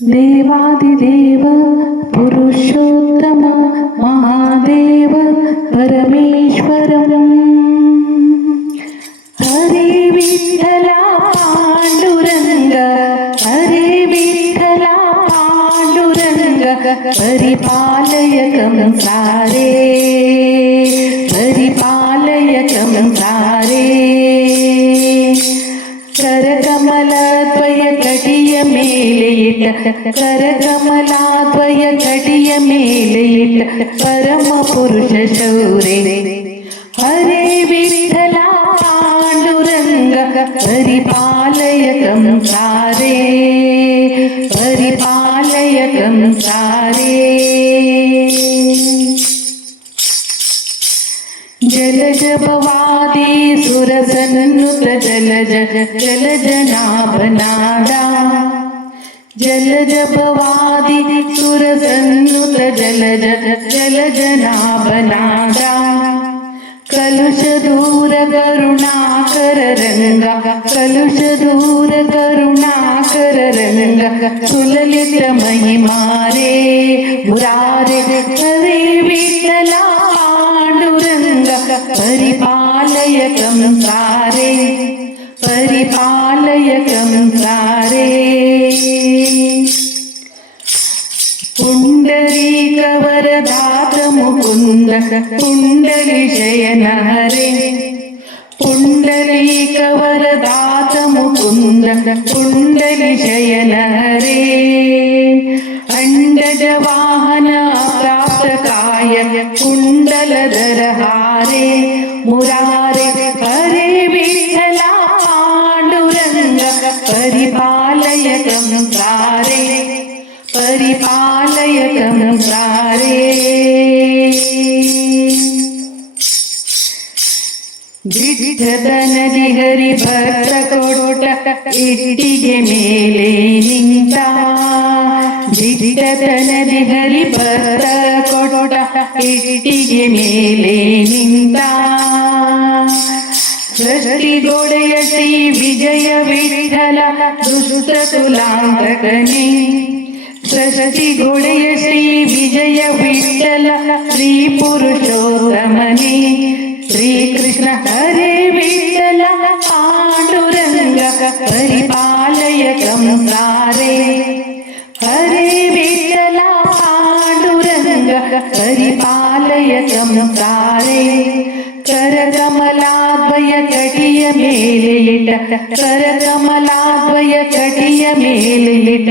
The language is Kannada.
देवादिदेव पुरुषोत्तम महादेव परमेश्वरम् हरे विठ्ठला पांडुरंग हरे विठ्ठला पांडुरंग परिपालय कंसारे परिपालय कंसारे करकमलद्वय कटिय मेलेट करकमलाद्वय कटिय मेलेट परम पुरुष शौरे हरे विठ्ठला पांडुरंग परिपालय कंसारे परिपालय कंसारे जलज भवादी सुरसन्नुत जलज जलज नाभनादा जलज भवादी सुरसन्नुत जलज जलज नाभनादा कलुष दूर करुणाकर रंगा कलुष दूर करुणाकर रंगा सुललित महिमारे मुरारे हरे विठ्ठला परिपालय कंसारे परिपालय कंसारे पुंडरीक वरदात मुकुंद पुंडली शयन हरे पुंडरीक वरदात मुकुंद पुंडली शयन हरे अंडज वाहन प्राप्त काय कुंडलधर हारे मुरारे हरे विठ्ठला पांडुरंग परिपालय कंसारे परिपालय कंसारे ಜಿಠದನದಿ ಹರಿ ಭಕ್ತ ಕೊಟ್ಟ ಇಟ್ಟಿಗೆ ಮೇಲೆ ನಿಂತ ಜಿಠದನದಿ ಹರಿ ಭಕ್ತ ಕೊಟ್ಟ ಇಟ್ಟಿಗೆ ಮೇಲೆ ನಿಂತ ಸೃಷ್ಟಿಗೊಡೆಯ ಶ್ರೀ ವಿಜಯ ವಿಠಲ ದುಷ್ಟ ತುಲಾಂತಕನೇ ಸೃಷ್ಟಿಗೊಡೆಯ ಶ್ರೀ ವಿಜಯ ವಿಠಲ ಶ್ರೀ ಪುರುಷೋತ್ತಮನೇ श्री कृष्ण हरे विठ्ठल पांडुरंग परिपालय कंसारे हरे विठ्ठल पांडुरंग परिपालय कंसारे करकमलाद्वय कटिय मेलेट करकमलाद्वय कटिय मेलेट